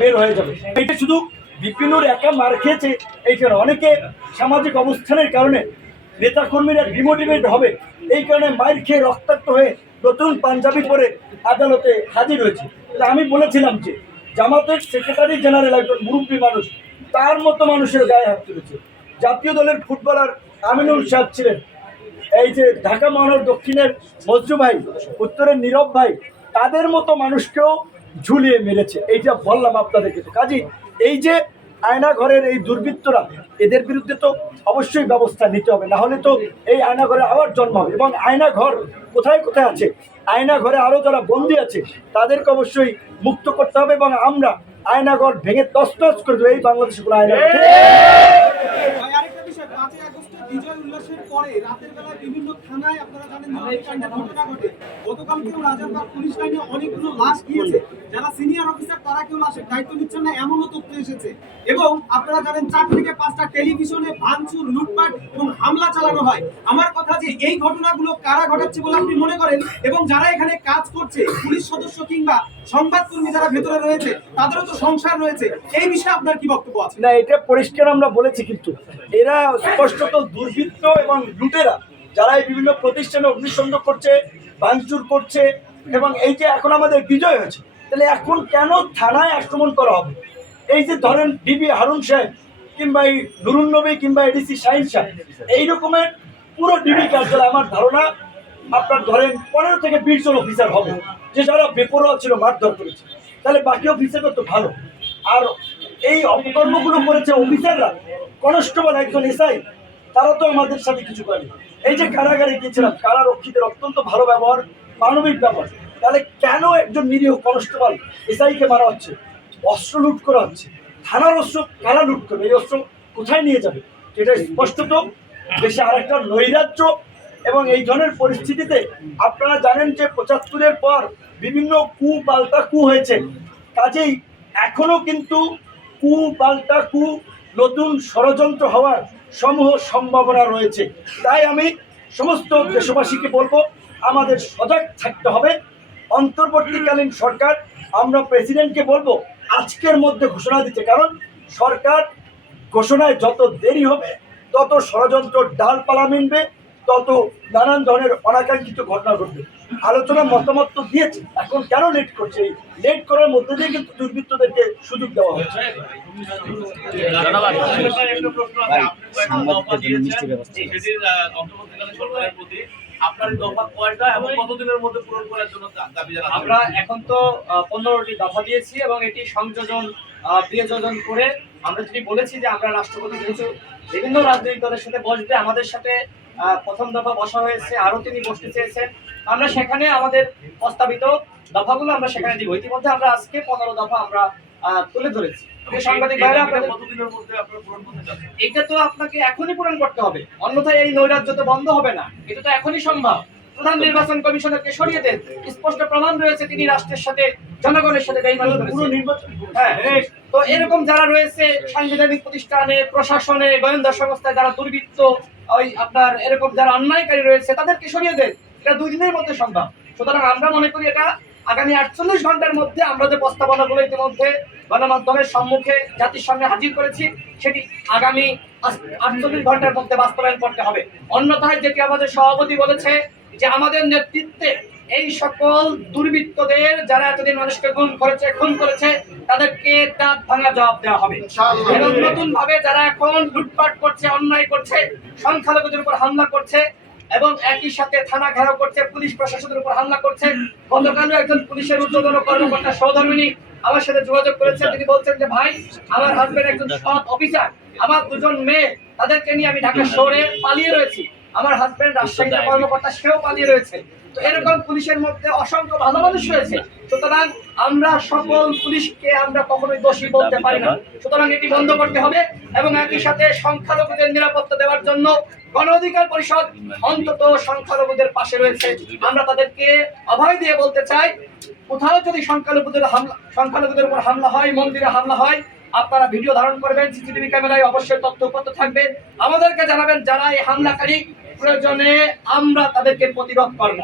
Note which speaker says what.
Speaker 1: বের হয়ে যাবে। এটা শুধু বিপিনুর একা মার খেয়েছে, এই কারণে। অনেকে সামাজিক অবস্থানের কারণে নেতাকর্মীরা ডিমোটিভেট হবে, এই কারণে মায়ের খেয়ে রক্তাক্ত হয়ে নতুন পাঞ্জাবি পরে আদালতে হাজির হয়েছে। আমি বলেছিলাম যে, জামাতের সেক্রেটারি জেনারেল একজন মুরব্বী মানুষ, তার মতো মানুষের গায়ে হাত তুলেছে। জাতীয় দলের ফুটবলার আমিনুল সাহেব ছিলেন। এই যে ঢাকা মহানগর দক্ষিণের মজরু ভাই, উত্তরের নীরব ভাই, তাদের মতো মানুষকেও ঝুলিয়ে মেরেছে এইটা বললাম আপনাদেরকে। তো কাজী এই যে আয়না ঘরের এই দুর্বৃত্তরা এদের বিরুদ্ধে তো অবশ্যই ব্যবস্থা নিতে হবে না হলে তো এই আয়না ঘরে আবার জন্ম হবে। এবং আয়না ঘর কোথায় কোথায় আছে? আয়না ঘরে আরও যারা বন্দী আছে তাদেরকে অবশ্যই মুক্ত করতে হবে এবং আমরা আয়নাঘর ভেঙে তস্তস করে দেবো। এই বাংলাদেশে কোনো আয়না
Speaker 2: বিষয়, পাঁচই আগস্টে বিজয় পরে, রাতের বিভিন্ন থানায় আপনারা জানেন যে ঘটনা ঘটে। রাজারবাগ পুলিশ লাইনে অনেকগুলো লাশ গিয়েছে। যারা সিনিয়র অফিসার তারা কেউ দায়িত্ব না, এমনও তথ্য এসেছে। এবং আপনারা জানেন চার থেকে পাঁচটা টেলিভিশনে ভাঙচুর, লুটপাট এবং হামলা চালানো হয়। আমার কথা যে এই ঘটনাগুলো কারা ঘটাচ্ছে বলে আপনি মনে করেন? এবং যারা এখানে কাজ করছে, পুলিশ সদস্য কিংবা সংবাদকর্মী যারা ভেতরে রয়েছে, তাদেরও তো সংসার রয়েছে। এই বিষয়ে আপনার কি বক্তব্য আছে?
Speaker 1: না, এটা পরিষ্কার আমরা বলেছি কিন্তু। এরা স্পষ্টত দুর্বৃত্ত এবং লুটেরা যারা এই বিভিন্ন প্রতিষ্ঠানে অগ্নিসংযোগ করছে, ভাঙচুর করছে এবং এই যে এখন আমাদের বিজয় হয়েছে, তাহলে এখন কেন থানায় আক্রমণ করা হবে? এই যে ধরেন ডিবি হারুন সাহেব কিংবা এই নুরুন নবী কিংবা এডিসি শাহিন সাহেব, এই রকমের পুরো ডিবি কার্যালয়, আমার ধারণা আপনার ধরেন পনেরো থেকে বিশ জন অফিসার হবে, যে যারা বেপরোয়া ছিল, মারধর করেছে। তাহলে বাকি অফিসাররা তো ভালো। আর এই অপকর্মগুলো করেছে অফিসাররা কনস্টেবল একজন এসআই তারা তো আমাদের সাথে কিছু করেনি এই যে কারাগারে গিয়েছিলাম, কারারক্ষীদের অত্যন্ত ভালো ব্যবহার, মানবিক ব্যবহার। তাহলে কেন একজন নিরীহ কনস্টেবল এসআইকে মারা হচ্ছে? অস্ত্র লুট করা হচ্ছে। থানার অস্ত্র কারা লুট করবে? এই অস্ত্র কোথায় নিয়ে যাবে? এটা স্পষ্টত দেশে আরেকটা নৈরাজ্য এবং এই ধরনের পরিস্থিতিতে আপনারা জানেন যে পঁচাত্তরের পর বিভিন্ন কু পাল্টা কু হয়েছে। কাজেই এখনও কিন্তু কু পাল্টা কু নতুন ষড়যন্ত্র হওয়ার সমূহ সম্ভাবনা রয়েছে। তাই আমি সমস্ত দেশবাসীকে বলব, আমাদের সজাগ থাকতে হবে। অন্তর্বর্তীকালীন সরকার, আমরা প্রেসিডেন্টকে বলব, আজকের মধ্যে ঘোষণা দিতে। কারণ সরকার ঘোষণায় যত দেরি হবে, তত ষড়যন্ত্র ডালপালা মিনবে, তত নানান ধরনের অনাকাঙ্ক্ষিত ঘটনা ঘটবে। আলোচনা মতামত তো দিয়েছে এখন কেন লেট করছে? লেট করার মধ্যে দিয়ে কিন্তু দুর্বৃত্তদেরকে সুযোগ দেওয়া হচ্ছে
Speaker 3: সাংবাদিকদের জন্য মিষ্টি ব্যবস্থা আছে।
Speaker 4: সেটির আহ, অন্তর্বর্তীকালীন সরকারের প্রতি আপনার এই দফা কয়টা এবং কতদিনের মধ্যে পূরণ করার জন্য দা- দাবি জানাচ্ছেন?
Speaker 5: আমরা এখন তো পনেরোটি দফা দিয়েছি এবং এটি সংযোজন আহ, বিয়োজন করে আমরা যেটি বলেছি যে আমরা রাষ্ট্রপতি যেহেতু বিভিন্ন রাজনৈতিক দলের সাথে বসবে আমাদের সাথে প্রথম দফা বসা হয়েছে আরও তিনি বসতে চেয়েছেন। আমরা সেখানে আমাদের প্রস্তাবিত দফাগুলো আমরা সেখানে দিব। ইতিমধ্যে আমরা আজকে পনেরো দফা আমরা তুলে ধরেছি। সাংবাদিক ভাইরা
Speaker 4: এটা
Speaker 5: আপনাদের
Speaker 4: কতদিনের মধ্যে আপনারা পূরণ করতে চাচ্ছেন
Speaker 5: এটা তো আপনাকে এখনই পূরণ করতে হবে। অন্যথায় এই নৈরাজ্য তো বন্ধ হবে না। এটা তো এখনই সম্ভব। প্রধান নির্বাচন কমিশনারকে সরিয়ে দেন। স্পষ্ট প্রমাণ রয়েছে তিনি রাষ্ট্রের সাথে জনগণের সাথে
Speaker 1: নির্বাচন
Speaker 5: হ্যাঁ। তো এরকম যারা রয়েছে সাংবিধানিক প্রতিষ্ঠানে প্রশাসনে গোয়েন্দা সংস্থায় যারা দুর্বৃত্ত ওই আপনার এরকম যারা অন্যায়কারী রয়েছে, তাদেরকে সরিয়ে দেন। এটা দুই দিনের মধ্যে সম্ভব। সুতরাং আমরা মনে করি এটা আগামী আটচল্লিশ ঘণ্টার মধ্যে আমরা যে প্রস্তাবনাগুলো ইতিমধ্যে গণমাধ্যমের সম্মুখে জাতির সামনে হাজির করেছি, সেটি আগামী আটচল্লিশ ঘণ্টার মধ্যে বাস্তবায়ন করতে হবে। অন্যথায় যেটি আমাদের সভাপতি বলেছে যে আমাদের নেতৃত্বে এই সকল দুর্বৃত্তদের যারা এতদিন মানুষকে খুন করেছে খুন করেছে তাদেরকে দাঁত ভাঙা জবাব দেওয়া হবে। এবং নতুন ভাবে যারা এখন লুটপাট করছে অন্যায় করছে সংখ্যালঘুদের উপর হামলা করছে এবং একই সাথে থানা ঘেরাও করছে পুলিশ প্রশাসনের উপর হামলা করছে গতকালও একজন পুলিশের উচ্চতর কর্মকর্তা সহধর্মিনী আমার সাথে যোগাযোগ করেছে। তিনি বলছেন যে ভাই আমার হাজবেন্ড একজন সৎ অফিসার। আমার দুজন মেয়ে তাদেরকে নিয়ে আমি ঢাকা শহরে পালিয়ে রয়েছি। আমার হাজবেন্ড রাজশাহীতে কর্মকর্তা সেও পালিয়ে রয়েছে। তো এরকম পুলিশের মধ্যে অসংখ্য ভালো মানুষ রয়েছে। সুতরাং আমরা সকল পুলিশকে আমরা কখনোই দোষী বলতে পারি না। সুতরাং এটি বন্ধ করতে হবে এবং একই সাথে সংখ্যালঘুদের নিরাপত্তা দেওয়ার জন্য গণ অধিকার পরিষদ অন্তত সংখ্যালঘুদের পাশে রয়েছে। আমরা তাদেরকে অভয় দিয়ে বলতে চাই কোথাও যদি সংখ্যালঘুদের হামলা সংখ্যালঘুদের উপর হামলা হয় মন্দিরে হামলা হয় আপনারা ভিডিও ধারণ করবেন সিসিটিভি ক্যামেরায় অবশ্যই তথ্য উপাত্ত থাকবে। আমাদেরকে জানাবেন যারা এই হামলাকারী প্রয়োজনে আমরা তাদেরকে প্রতিরোধ করব।